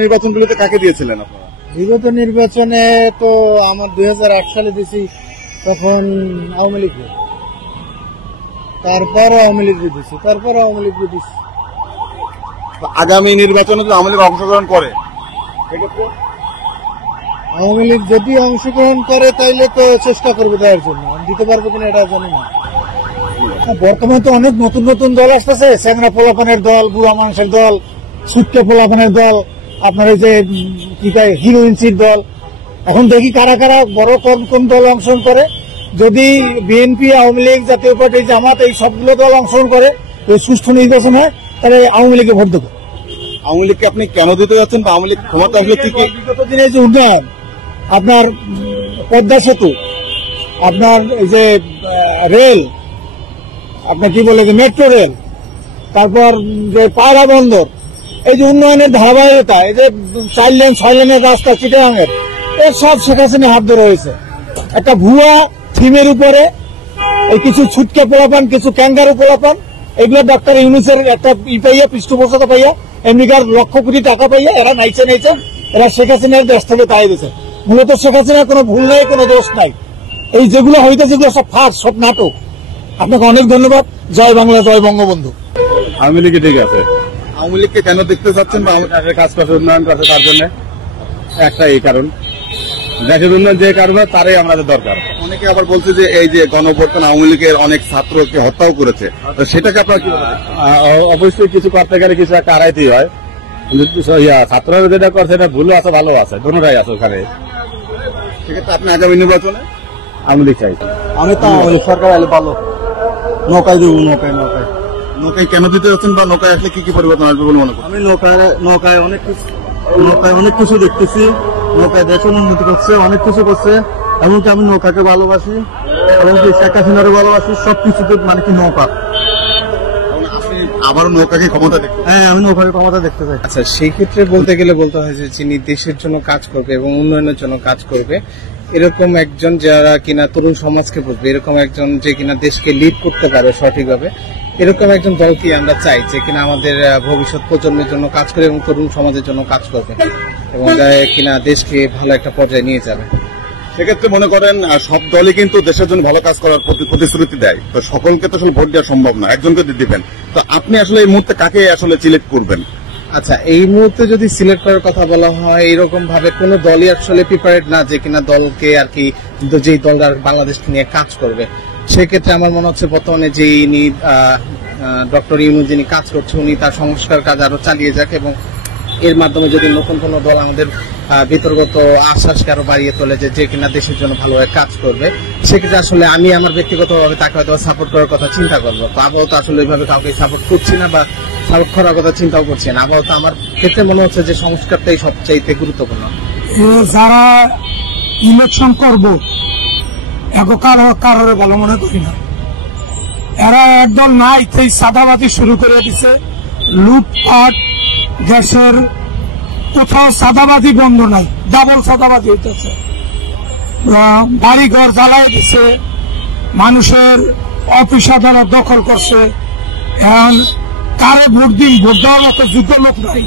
নির্বাচনগুলোতে কাকে দিয়েছিলেন আপনারা? বিগত নির্বাচনে তো আমার 2008 সালে দিয়েছি, তখন আওয়ামী লীগ, তারপরও আওয়ামী লীগ দিয়েছি, তারপর আওয়ামী লীগ দিয়েছি। আগামী নির্বাচনে যদি আওয়ামী লীগ অংশগ্রহণ করে, আওয়ামী লীগ যদি অংশগ্রহণ করে তাইলে তো চেষ্টা করবে দেওয়ার জন্য, আমি দিতে পারবো কিনা এটা জানি না। বর্তমানে তো অনেক নতুন নতুন দল আসতেছে, চ্যাংরা পোলাপানের দল, বুড়া মানুষের দল, সুটকে পোলাপানের দল, আপনার এই যে কি কয় হিরোইনসির দল। এখন দেখি কারা কারা বড় কোন দল অংশগ্রহণ করে। যদি বিএনপি, আওয়ামী লীগ, জাতীয় পার্টি, জামাত এই সবগুলো দল অংশগ্রহণ করে, সুষ্ঠু নির্বাচন হয়, তাহলে আওয়ামী লীগে ভোট দেবো। আওয়ামী লীগকে আপনি কেন দিতে যাচ্ছেন বা আওয়ামী লীগ ক্ষমতা আসলে কি? বিগত দিনে যে উন্নয়ন, আপনার পদ্মা সেতু, আপনার এই যে রেল, আপনার কি বলে যে মেট্রো রেল, তারপর যে পায়রা বন্দর, এই যে উন্নয়নের ধারাবাহিকতা, এই যে 4 লেন 6 লেনের রাস্তা চিটাগাংয়ের, এর সব শেখ হাসিনা হাত ধরে হয়েছে। একটা ভুয়া থিমের উপরে এই কিছু ছুটকে পোলাপান, কিছু ক্যাঙ্গারু পোলাপান, এগুলো ডক্টর ইউনুসের একটা পাইয়া, পৃষ্ঠপোষকতা পাইয়া, আমেরিকার লক্ষ কোটি টাকা পাইয়া এরা নাইছে, এরা শেখ হাসিনার দেশ থেকে তাই দিয়েছে। মূলত শেখ হাসিনার কোনো ভুল নাই, কোনো দোষ নাই। এই যেগুলো হইতেছে যেগুলো সব ফাঁস, সব নাটক। আপনাকে অনেক ধন্যবাদ। জয় বাংলা, জয় বঙ্গবন্ধু। আওয়ামী লীগ ঠিক আছে। আওয়ামী লীগকে কেন দেখতে চাচ্ছেন বা আমাদের কাজ করছে, উন্নয়ন করছে, তার জন্য একটা এই কারণ, দেশের উন্নয়ন যে কারণে তারই আমাদের দরকার। অনেকে আবার বলছে যে এই যে গণঅভ্যুত্থান আওয়ামী লীগের অনেক ছাত্রকে হত্যাও করেছে, সেটাকে আপনার কি? অবশ্যই কিছু করতে গেলে কিছু একটা আড়াইতেই হয়, ছাত্ররা যেটা করছে এটা ভুল আছে, ভালো আছে, দুটোটাই আছে ওখানে। সেক্ষেত্রে আপনি আগামী নির্বাচনে আওয়ামী লীগ চাইছেন? আমি তো আওয়ামী লীগ সরকার এলে ভালো, নৌকায় দেবো। নৌকায় কেন দিতে যাচ্ছেন বা নৌকায় আসলে কি কি পরিবর্তন আসবে বলে মনে করেন? আমি নৌকায় অনেক কিছু দেখতেছি। নৌকায় দেশের উন্নতি করছে, অনেক কিছু করছে। এমনকি আমি নৌকাকে ভালোবাসি, এমনকি শেখ হাসিনারও ভালোবাসি, সবকিছুতে মানে কি নৌকা। আপনি আবারও নৌকাকে ক্ষমতা দেখতে? হ্যাঁ, আমি নৌকাকে ক্ষমতা দেখতে চাই। আচ্ছা, সেই ক্ষেত্রে বলতে গেলে বলতে হয় যে যিনি দেশের জন্য কাজ করবে এবং উন্নয়নের জন্য কাজ করবে, এরকম একজন যারা কিনা তরুণ সমাজকে বুঝবে, এরকম একজন যে কিনা দেশকে লিড করতে পারে সঠিকভাবে, এরকম একজন দলকে আমরা চাই যে কিনা আমাদের ভবিষ্যৎ প্রজন্মের জন্য কাজ করে এবং তরুণ সমাজের জন্য কাজ করবে এবং কিনা দেশকে ভালো একটা পর্যায়ে নিয়ে যাবে। সেক্ষেত্রে মনে করেন সব দলই কিন্তু দেশের জন্য ভালো কাজ করার প্রতিশ্রুতি দেয়, তো সকলকে তো আসলে ভোট দেওয়া সম্ভব না, একজনকে দিবেন। তো আপনি আসলে এই মুহূর্তে কাকে আসলে সিলেক্ট করবেন? আচ্ছা, এই মুহূর্তে যদি সিলেক্ট করার কথা বলা হয়, এরকম ভাবে কোন দলই আসলে প্রিপারেড না যে কিনা দলকে আর কি, যেই দলটা বাংলাদেশকে নিয়ে কাজ করবে। সেক্ষেত্রে আমার মনে হচ্ছে বর্তমানে যে ইনি ডক্টর ইউনূস যিনি কাজ করছে, উনি তার সংস্কার কাজ আরো চালিয়ে যাক এবং এর মাধ্যমে যদি নতুন কোন দল আমাদের বিতর্গত আশ্বাসকে আরো বাড়িয়ে তোলে যে কিনা দেশের জন্য ভালোভাবে কাজ করবে, সেক্ষেত্রে আসলে আমি আমার ব্যক্তিগতভাবে তাকে হয়তো সাপোর্ট করার কথা চিন্তা করবো। তো আপাতত আসলে ওইভাবে কাউকে সাপোর্ট করছি না বা সাপোর্ট করার কথা চিন্তাও করছি না। আপাতত আমার ক্ষেত্রে মনে হচ্ছে যে সংস্কারটাই সবচাইতে গুরুত্বপূর্ণ। যারা ইলেকশন করবো কারোর ভালো মনে করি না, এরা একদল নাই সেই সাদাবাজি শুরু করে দিছে, লুটপাট, দেশের কোথাও সাদাবাজি বন্ধ নাই, ডাবল সাদাবাজি হইতেছে, বাড়ি ঘর জ্বালাই দিছে, মানুষের অফিস আদালত দখল করছে। এখন কারে ভোট দিন, ভোট দেওয়ার মতো যোগ্য লোক নাই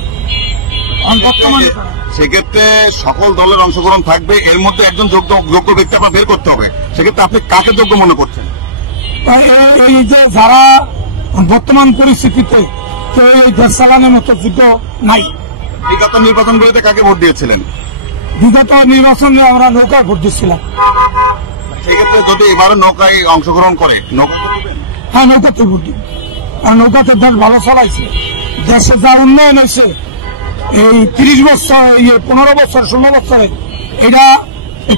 বর্তমানে। সেক্ষেত্রে সকল দলের অংশগ্রহণ থাকবে, এর মধ্যে একজন যোগ্য ব্যক্তি আপনার বের করতে হবে। সেক্ষেত্রে আপনি কাকে যোগ্য মনে করছেন? এই যে যারা বর্তমান পরিস্থিতিতে কেউ এই দেশ চালানোর মতো যোগ্য নাই। বিগত নির্বাচনগুলিতে কাকে ভোট দিয়েছিলেন? বিগত নির্বাচনে আমরা নৌকায় ভোট দিচ্ছিলাম। সেক্ষেত্রে যদি এবারে নৌকায় অংশগ্রহণ করে, নৌকাতে দিবেন? হ্যাঁ, নৌকাতে ভোট দিব। আর নৌকাতে দেশ ভালো চলাইছে, দেশে যা উন্নয়ন হয়েছে এই 30 বছর, 15 বছর, 16 বছরে, এটা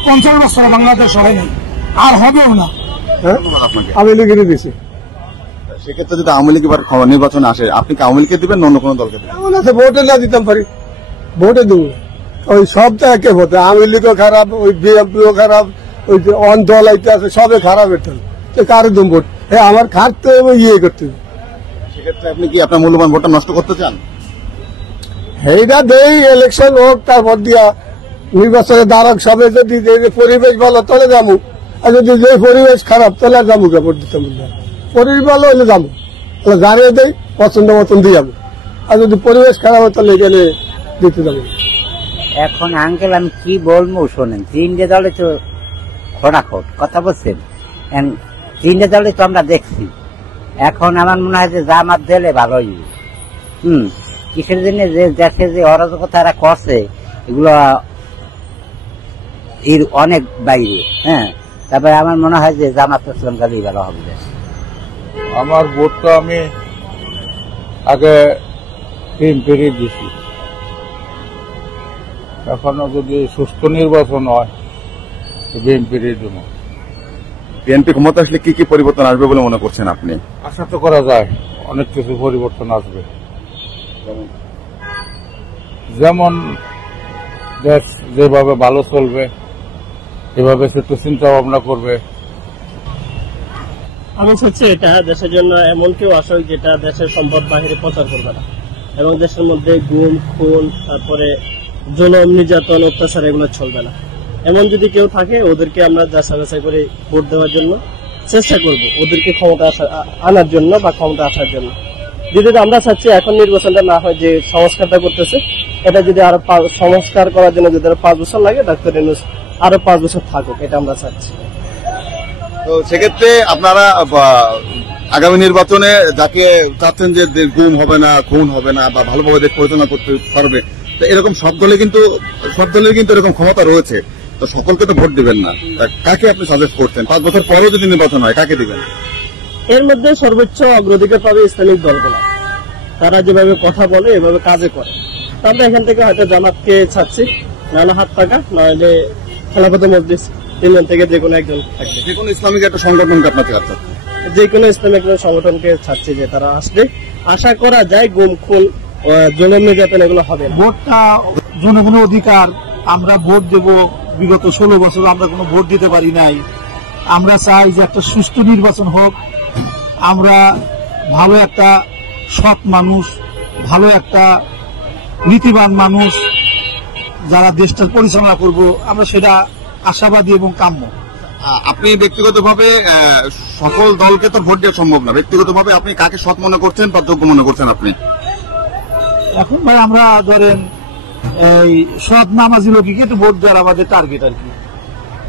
50 বছরে বাংলাদেশ হয় নাই, আর হবেও না। আওয়ামী লীগেরই দিয়েছে। সেক্ষেত্রে যদি আওয়ামী লীগ এবার নির্বাচনে আসে, আপনি কি আওয়ামী লীগকে দিবেন না অন্য কোনো দলকে দিবেন? ভোটে না দিতাম পারি, ভোটে দেবো। ওই সব তো একে ভোটে, আওয়ামী লীগও খারাপ, ওই বিএনপিও খারাপ, ওই যে অন দল আইতে আছে সবে খারাপ। এটা কারো দম ভোট, হ্যাঁ আমার খাটতে হবে, ইয়ে করতে হবে। সেক্ষেত্রে আপনি কি আপনার মূল্যবান ভোটটা নষ্ট করতে চান? এইটা দেই, ইলেকশন হোক, তারপর দিয়া নির্বাচনে দাঁড়াক, সবে যদি পরিবেশ ভালো তাহলে যাবো, আর যদি যে পরিবেশ খারাপ তাহলে আর যাবো ভোট দিতাম। পরিবেশ ভালো হলে যাবো, জানিয়ে দেয়, পছন্দ মতন দিয়ে যাবো। আর যদি পরিবেশ খারাপ হয় তাহলে এখানে দিতে যাবো। এখন আঙ্কেল আমি কি বলবো শোনেন, তিনটে দলে তো খোটাখোট কথা বলছেন, তিনটে দলে তো আমরা দেখছি। এখন আমার মনে হয় যে জামাত দিলে ভালোই। কিসের জন্য যে দেশে যে অরাজকতা এরা করছে এগুলো এর অনেক বাইরে। হ্যাঁ, তারপরে আমার মনে হয় যে জামাত ইসলাম কালেই ভালো হবে দেশ। আমার ভোটটা আমি আগে বিএনপির দিছি, এখনো যদি সুস্থ নির্বাচন হয় বিএনপির দেব। বিএনপি ক্ষমতা আসলে কি কি পরিবর্তন আসবে বলে মনে করছেন আপনি? আশা তো করা যায় অনেক কিছু পরিবর্তন আসবে, যেমন দেশ যেভাবে ভালো চলবে এভাবে একটু চিন্তা ভাবনা করবে। আমি চাচ্ছি এটা দেশের জন্য এমন কেউ আসুক যেটা দেশের সম্পদ বাহিরে প্রচার করবে না, এবং দেশের মধ্যে গুম খুন তারপরে জুলুম নির্যাতন অত্যাচার এগুলো চলবে না। এমন যদি কেউ থাকে ওদেরকে আমরা যাচাই বাছাই করে ভোট দেওয়ার জন্য চেষ্টা করব, ওদেরকে ক্ষমতা আনার জন্য বা ক্ষমতা আসার জন্য। যদি আমরা চাচ্ছি এখন নির্বাচনটা না হয় যে সংস্কারটা করতেছে, এটা যদি আরো সংস্কার করার জন্য যদি আরো 5 বছর লাগে, ডাক্তার ইউনূস আরো 5 বছর থাকুক, এটা আমরা চাচ্ছি। তো সেক্ষেত্রে আপনারা আগামী নির্বাচনে যাকে চাচ্ছেন যে গুম হবে না, খুন হবে না বা ভালোভাবে দেশ পরিচালনা করতে পারবে, তো এরকম সব দলে কিন্তু এরকম ক্ষমতা রয়েছে, তো সকলকে তো ভোট দিবেন না। কাকে আপনি সাজেস্ট করছেন 5 বছর পরেও যদি নির্বাচন হয় কাকে দিবেন? এর মধ্যে সর্বোচ্চ অগ্রাধিকার পাবে ইসলামিক দলগুলো, তারা যেভাবে কথা বলে এভাবে কাজে করে। আমরা এখান থেকে হয়তো জামাতকে চাচ্ছি, নানা হাত পাকা, নইলে খেলাফত মজলিস তিনজন থেকে যে কোনো একজন থাকবে। যে কোনো ইসলামিক একটা সংগঠনকে আপনাকে চাচ্ছেন? যে কোনো ইসলামিক সংগঠনকে চাচ্ছি যে তারা আসবে, আশা করা যায় গুম খুন জুলুম নির্যাতন এগুলো হবে না। ভোটটা জনগণের অধিকার, আমরা ভোট দেব। বিগত 16 বছর আমরা কোনো ভোট দিতে পারি নাই। আমরা চাই যে একটা সুষ্ঠু নির্বাচন হোক, আমরা ভালো একটা সৎ মানুষ, ভালো একটা নীতিবান মানুষ যারা দেশটা পরিচালনা করব, আমরা সেটা আশাবাদী এবং কাম্য। আপনি ব্যক্তিগতভাবে সকল দলকে তো ভোট দেওয়া সম্ভব না, ব্যক্তিগতভাবে আপনি কাকে সৎ মনে করছেন বা যোগ্য মনে করছেন আপনি? এখন ভাই আমরা ধরেন এই সৎ নামাজি লোককে একটু ভোট দেওয়ার আমাদের টার্গেট আর কি।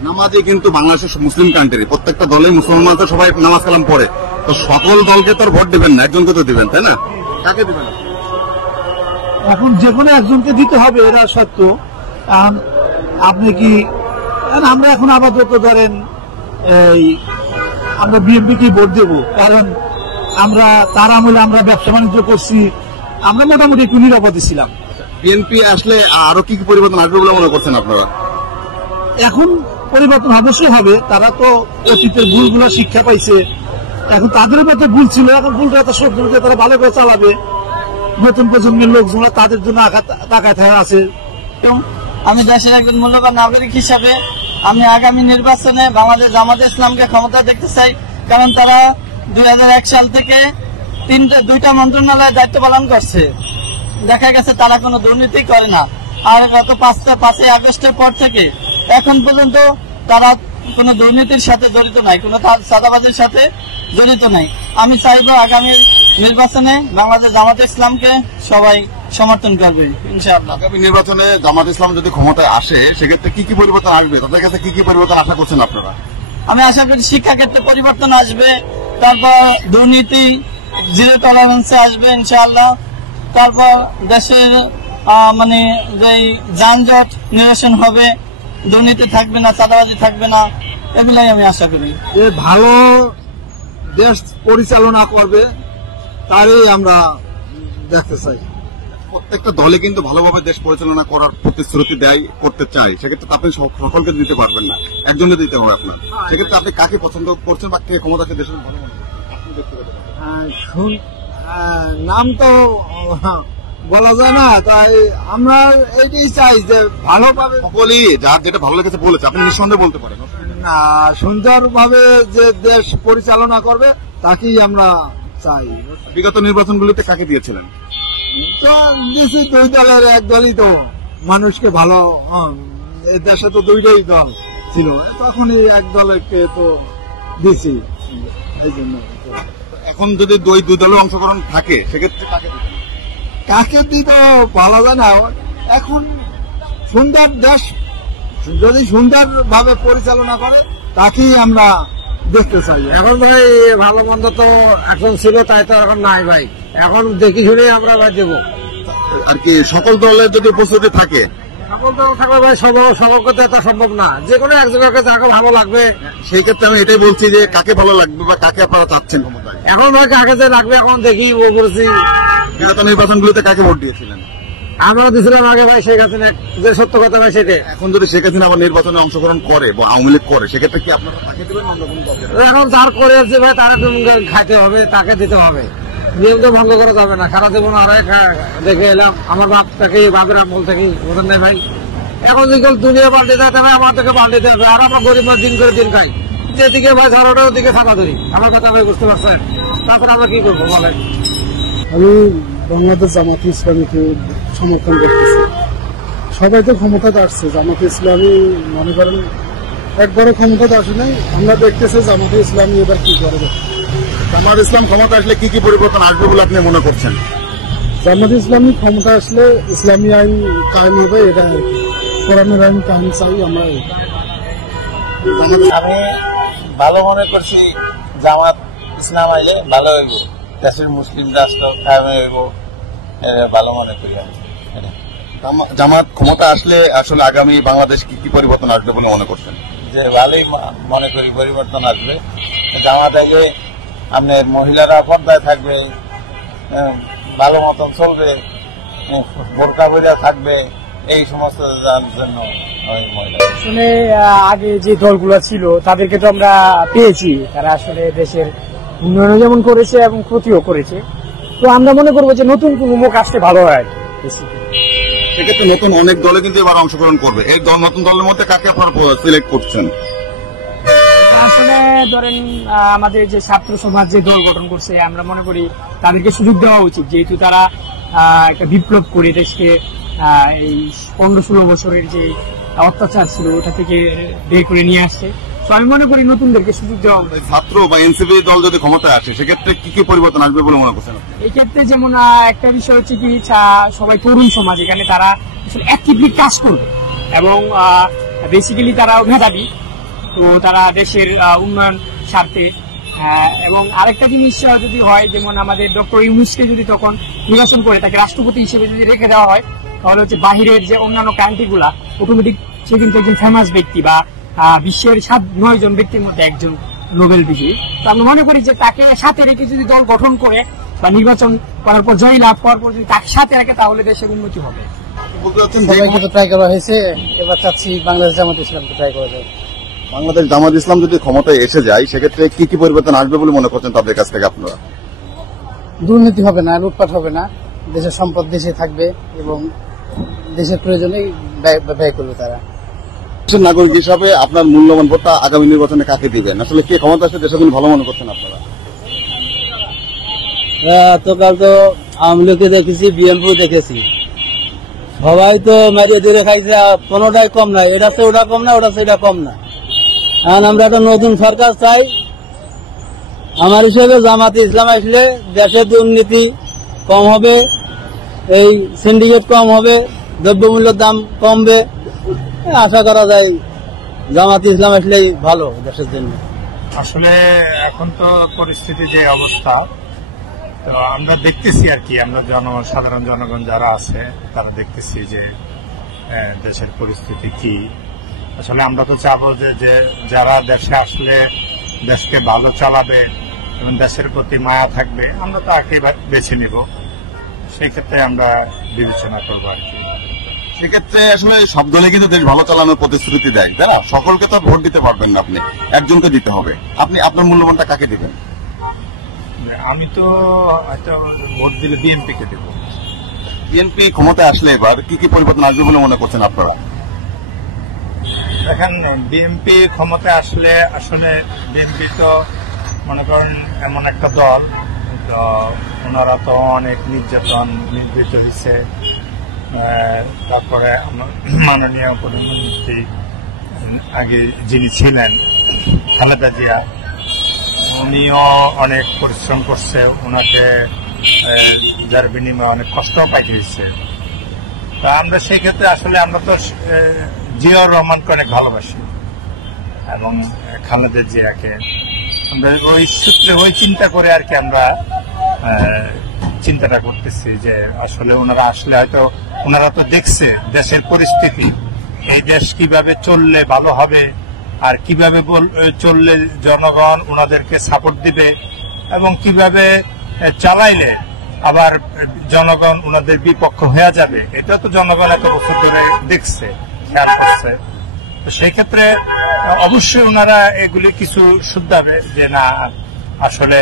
নামাজি কিন্তু বাংলাদেশের মুসলিম কান্ট্রি, প্রত্যেকটা দলে মুসলমান তো সবাই নামাজ কালাম পড়ে, তো সকল দলকে তো ভোট দিবেন না, একজনকে তো দিবেন, তাই না? কাকে দিবেন? এখন যে কোনো একজনকে দিতে হবে, এরা সত্য। আপনি কি আমরা এখন আপাতত ধরেন এই আমরা বিএনপি কি ভোট দেব, কারণ আমরা তার আমলে আমরা ব্যবসা বাণিজ্য করছি, আমরা মোটামুটি একটু নিরাপদে ছিলাম। বিএনপি আসলে আরো কি কি পরিবর্তন আসবে বলে মনে করছেন আপনারা? এখন পরিবর্তন অবশ্যই হবে, তারা তো অতীতের ভুলগুলো শিক্ষা পাইছে, এখন তাদেরও একটা ভুল ছিল, এখন ভুলটা তো সব জনকে তারা ভালো করে চালাবে। নতুন প্রজন্মের লোকজন তাদের জন্য তাকায় আছে। আমি দেশের একজন মূল্যবান নাগরিক হিসাবে আমি আগামী নির্বাচনে বাংলাদেশ জামাত ইসলামকে ক্ষমতা দেখতে চাই, কারণ তারা 2001 সাল থেকে 2টা মন্ত্রণালয়ের দায়িত্ব পালন করছে। দেখা গেছে তারা কোনো দুর্নীতি করে না, আর গত 5ই আগস্টের পর থেকে এখন পর্যন্ত তারা কোনো দুর্নীতির সাথে জড়িত নাই, কোনো চাঁদাবাজের সাথে জড়িত নাই। আমি চাইবো আগামী নির্বাচনে বাংলাদেশ জামাত ইসলামকে সবাই সমর্থন করবে ইনশাআল্লাহ। আগামী নির্বাচনে জামাত ইসলাম যদি ক্ষমতায় আসে সেক্ষেত্রে কি কি পরিবর্তন আসবে, তাদের কাছে কি কি পরিবর্তন আশা করছেন আপনারা? আমি আশা করি শিক্ষাক্ষেত্রে পরিবর্তন আসবে, তারপর দুর্নীতি জিরো টলারেন্সে আসবে ইনশাআল্লাহ, তারপর দেশের মানে যে যানজট নিরসন হবে, দুর্নীতি থাকবে না, চাঁদাবাজি থাকবে না, এগুলাই আমি আশা করি। যে ভালো দেশ পরিচালনা করবে তারই আমরা দেখতে চাই। প্রত্যেকটা দলে কিন্তু ভালোভাবে দেশ পরিচালনা করার প্রতিশ্রুতি দেয়, করতে চায়, সেক্ষেত্রে আপনি সকলকে দিতে পারবেন না, একজনকে দিতে হবে আপনার। সেক্ষেত্রে আপনি কাকে পছন্দ করছেন বা কে ক্ষমতাকে দেশের ভালো মনে করছেন? নাম তো বলা যায় না, তাই আমরা এইটাই চাই যে ভালোভাবে সকলেই যার যেটা ভালো লেগেছে বলেছে, আপনি নিঃসন্দেহে বলতে পারেন না, সুন্দরভাবে যে দেশ পরিচালনা করবে তাকেই আমরা চাই। বিগত নির্বাচনগুলিতে কাকে দিয়েছিলেন? তো দেশে 2 দলের এক দলই তো মানুষকে ভালো, এই দেশে তো 2টাই দল ছিল, তখনই এক দলকে তো দিছি। এই জন্য এখন যদি 2 দলের অংশগ্রহণ থাকে সেক্ষেত্রে কাকে দিবেন? কাকে দিতে বলা যায় না, এখন সুন্দর দেশ যদি সুন্দরভাবে পরিচালনা করে তাকেই আমরা দেখতে চাই। এখন ভাই ভালো মন্দ তো এখন ছিল, তাই তো এখন নাই ভাই। এখন দেখি শুনে আমরা ভাই দেবো আর কি সকল দলের যদি উপস্থিতি থাকে, সকল দল থাকবে ভাই, সকল করতে তো সম্ভব না। যে কোনো একজনকে যাকে ভালো লাগবে, সেই ক্ষেত্রে আমি এটাই বলছি যে কাকে ভালো লাগবে বা কাকে আপনারা চাচ্ছেন ক্ষমতায়। এখন ভাই কাকে যে লাগবে এখন দেখি বলছি। বিগত নির্বাচনগুলোতে কাকে ভোট দিয়েছিলেন? আমরা দিয়েছিলাম আগে ভাই শেখ হাসিনা, যে সত্য কথা ভাই সেটাই। এখন যদি শেখ হাসিনা আবার নির্বাচনে অংশগ্রহণ করে বা আওয়ামী লীগ করে, সেক্ষেত্রে কি আপনারা তাকে দেবেন? এখন যার করে আসছে ভাই তারা খাইতে হবে, তাকে দিতে হবে। নিয়ম তো ভঙ্গ করে যাবে না। সারা জীবন আর দেখে এলাম আমার বাপ থেকে, বাপের আমল থেকে, বোঝেন নাই ভাই। এখন যেগুলো দুনিয়া পাল্টে যেতে হবে, আমার থেকে পাল্টে যেতে হবে। আর আমরা গরিব দিন করে দিন খাই, যেদিকে ভাই ধরোটা ওদিকে ছাতা ধরি। আমার কথা ভাই বুঝতে পারছেন? তারপরে আমরা কি করবো বলেন? আমি বাংলাদেশ জামাত ইসলামীকে সমর্থন করতেছি। সবাই তো ক্ষমতাতে আসছে, জামাত ইসলামী মনে করেন একবারও ক্ষমতাতে আসে নাই। আমরা দেখতেছি জামাত ইসলামী এবার কি করে। জামাত ইসলাম ক্ষমতা আসলে কি কি পরিবর্তন আসবে বলে আপনি মনে করছেন? জামাত ইসলামী ক্ষমতা আসলে ইসলামী আইন কায়েম হবে, এটা আর কি। কোরআনের আইন কায়েম চাই আমরা। আমি ভালো মনে করছি জামাত ইসলাম আইলে ভালো হইব, দেশের মুসলিম রাষ্ট্র কায়েম হইব, ভালো মনে করি আমি। জামাত ক্ষমতা আসলে আসলে আগামী বাংলাদেশ কি কি পরিবর্তন আসবে বলে মনে করছেন? যে ভালোই মনে করি পরিবর্তন আসবে। জামাত আইলে আপনার মহিলারা পর্দায় থাকবে, ভালো মতন চলবে, বোরকা বোঝা থাকবে, এই সমস্ত জন্য আসলে আগে যে দলগুলো ছিল তাদেরকে তো আমরা পেয়েছি, তারা আসলে দেশের উন্নয়ন যেমন করেছে এবং ক্ষতিও করেছে। তো আমরা মনে করবো যে নতুন কোন মুখ আসলে ভালো হয়। সেক্ষেত্রে নতুন অনেক দলে কিন্তু এবার অংশগ্রহণ করবে। এই নতুন দলের মধ্যে কাকে আপনারা সিলেক্ট করছেন? আসলে ধরেন আমাদের যে ছাত্র সমাজ যে দল গঠন করছে, আমরা মনে করি তাদেরকে সুযোগ দেওয়া উচিত, যেহেতু তারা একটা বিপ্লব করে দেশকে এই 15-16 বছরের যে অত্যাচার ছিল ওটা থেকে বের করে নিয়ে আসছে। তো আমি মনে করি নতুনদেরকে সুযোগ দেওয়া উচিত। ছাত্র বা এনসিপি দল যদি ক্ষমতায় আসে, সেক্ষেত্রে কি কি পরিবর্তন আসবে বলে মনে করছেন? এই ক্ষেত্রে যেমন একটা বিষয় হচ্ছে কি, সবাই তরুণ সমাজ, এখানে তারা আসলে অ্যাক্টিভলি কাজ করবে এবং বেসিক্যালি তারা মেধাবী, তো তারা দেশের উন্নয়ন স্বার্থে। এবং আরেকটা জিনিস যদি হয়, যেমন আমাদের ডক্টর ইউনূসকে যদি তখন নির্বাচন করে তাকে রাষ্ট্রপতি হিসেবে যদি রেখে দেওয়া হয়, তাহলে হচ্ছে বাহিরের যে অন্যান্য কান্ট্রিগুলা অটোমেটিক সে কিন্তু একজন ফেমাস ব্যক্তি বা বিশ্বের 7-9 জন ব্যক্তির মধ্যে একজন নোবেল বিজয়ী। তো আমি মনে করি যে তাকে সাথে রেখে যদি দল গঠন করে বা নির্বাচন করার পর জয় লাভ করার পর যদি তাকে সাথে রাখে, তাহলে দেশের উন্নতি হবে। সবাইকে তো ট্রাই করা হয়েছে, এবার চাচ্ছি বাংলাদেশ জামাত ইসলামকে ট্রাই করা যায়। বাংলাদেশ জামাত ইসলাম যদি ক্ষমতায় এসে যায়, সেক্ষেত্রে কি কি পরিবর্তন আসবে বলে মনে করছেন তাদের কাছ থেকে আপনারা? দুর্নীতি হবে না, লুটপাট হবে না, দেশের সম্পদ দেশে থাকবে এবং দেশের প্রয়োজনে ব্যয় করবে তারা। নাগরিক হিসাবে আপনার মূল্যবান ভোটটা আগামী নির্বাচনে কাকে দিবেন? আসলে কে ক্ষমতা আসলে দেশের জন্য ভালো মনে করছেন আপনারা? এতকাল তো আওয়ামী লীগকে দেখেছি, বিএনপিও দেখেছি, সবাই তো মেরিয়ে ধরে খাইছে, কোনোটাই কম নাই। এটা সে ওটা কম না, ওটা সেটা কম না। এখন আমরা একটা নতুন সরকার চাই। আমার হিসেবে জামাতে ইসলাম আসলে দেশের দুর্নীতি কম হবে, এই সিন্ডিকেট কম হবে, দ্রব্যমূল্যের দাম কমবে। আশা করা যায় জামাতে ইসলাম আসলেই ভালো দেশের জন্য। আসলে এখন তো পরিস্থিতি যে অবস্থা, তো আমরা দেখতেছি আর কি, আমরা সাধারণ জনগণ যারা আছে তারা দেখতেছি যে দেশের পরিস্থিতি কি। আসলে আমরা তো চাবো যে যারা দেশে আসলে দেশকে ভালো চালাবে এবং দেশের প্রতি মায়া থাকবে, আমরা তাকে বেছে নিব। সেই ক্ষেত্রে আমরা বিবেচনা করবো আর কি। সেক্ষেত্রে আসলে সব দলে কিন্তু দেশ ভালো চালানোর প্রতিশ্রুতি দেয়, তাই না? সকলকে তো ভোট দিতে পারবেন না, আপনি একজনকে দিতে হবে। আপনি আপনার মূল্যবানটা কাকে দিবেন? আমি তো হয়তো ভোট দিলে বিএনপি কে দেব। বিএনপি ক্ষমতায় আসলে এবার কি কি পরিবর্তন আসবে বলে মনে করছেন আপনারা? দেখেন, বিএনপি ক্ষমতায় আসলে বিএনপি তো মনে করেন এমন একটা দল, তো ওনারা তো অনেক নির্যাতিত হয়েছে। তারপরে মাননীয় প্রধানমন্ত্রী আগে যিনি ছিলেন খালেদা জিয়া, উনিও অনেক পরিশ্রম করছে, ওনাকে যার বিনিময়ে অনেক কষ্ট পাইতে হয়েছে। তা আমরা সেই ক্ষেত্রে আসলে আমরা তো জিয়াউর রহমানকে অনেক ভালোবাসি এবং খালেদা জিয়াকে আমরা ওই সূত্রে ওই চিন্তা করে আর কি আমরা চিন্তাটা করতেছি যে আসলে ওনারা আসলে হয়তো ওনারা তো দেখছে দেশের পরিস্থিতি, এই দেশ কিভাবে চললে ভালো হবে আর কিভাবে চললে জনগণ ওনাদেরকে সাপোর্ট দিবে এবং কিভাবে চালাইলে আবার জনগণ ওনাদের বিপক্ষ হয়ে যাবে, এটা তো জনগণ এত বছর ধরে দেখছে, খেয়াল করছে। তো সেই ক্ষেত্রে অবশ্যই ওনারা এগুলি কিছু শুধাবে যে না আসলে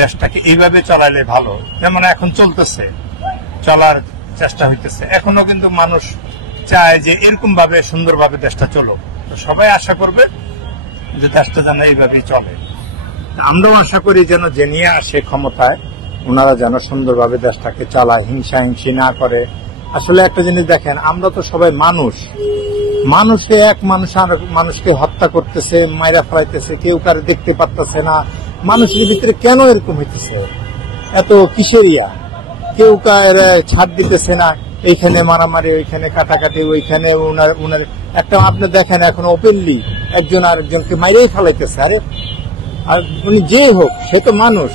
দেশটাকে এইভাবে চালাইলে ভালো, যেমন এখন চলতেছে, চলার চেষ্টা হইতেছে, এখনো কিন্তু মানুষ চায় যে এরকম ভাবে সুন্দরভাবে দেশটা চলো। তো সবাই আশা করবে যে দেশটা যেন এইভাবেই চলে। আমরাও আশা করি যেন যে নিয়ে আসে ক্ষমতায় ওনারা যেন সুন্দরভাবে দেশটাকে চালায়, হিংসা না করে। আসলে একটা জিনিস দেখেন, আমরা তো সবাই মানুষকে এক মানুষ আর মানুষকে হত্যা করতেছে, মাইরা ফেলাইতেছে, কেউ কারে দেখতে পারতেছে না। মানুষের ভিতরে কেন এরকম হইতেছে, এত কিসেরিয়া, কেউ কারে ছাড় দিতেছে না, এইখানে মারামারি, ওইখানে কাটাকাটি, ওইখানে উনার একটা আপনি দেখেন এখন ওপেনলি একজন আরেকজনকে মাইরেই ফেলাইতেছে। আরে আর উনি যে হোক সে তো মানুষ,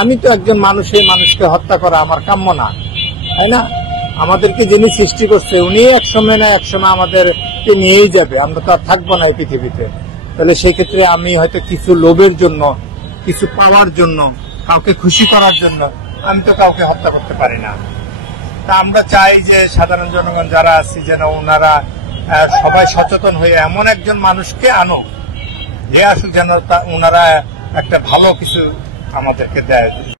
আমি তো একজন মানুষ, এই মানুষকে হত্যা করা আমার কাম্য না, তাই না? আমাদেরকে যিনি সৃষ্টি করছে উনি একসময় না একসময় আমাদেরকে নিয়েই যাবে, আমরা তো আর থাকবো না এই পৃথিবীতে। তাহলে সেই ক্ষেত্রে আমি হয়তো কিছু লোভের জন্য, কিছু পাওয়ার জন্য, কাউকে খুশি করার জন্য আমি তো কাউকে হত্যা করতে পারি না। তা আমরা চাই যে সাধারণ জনগণ যারা আছি যেন ওনারা সবাই সচেতন হয়ে এমন একজন মানুষকে আনুক যে আসুক, যেন ওনারা একটা ভালো কিছু আমাদেরকে দেয়।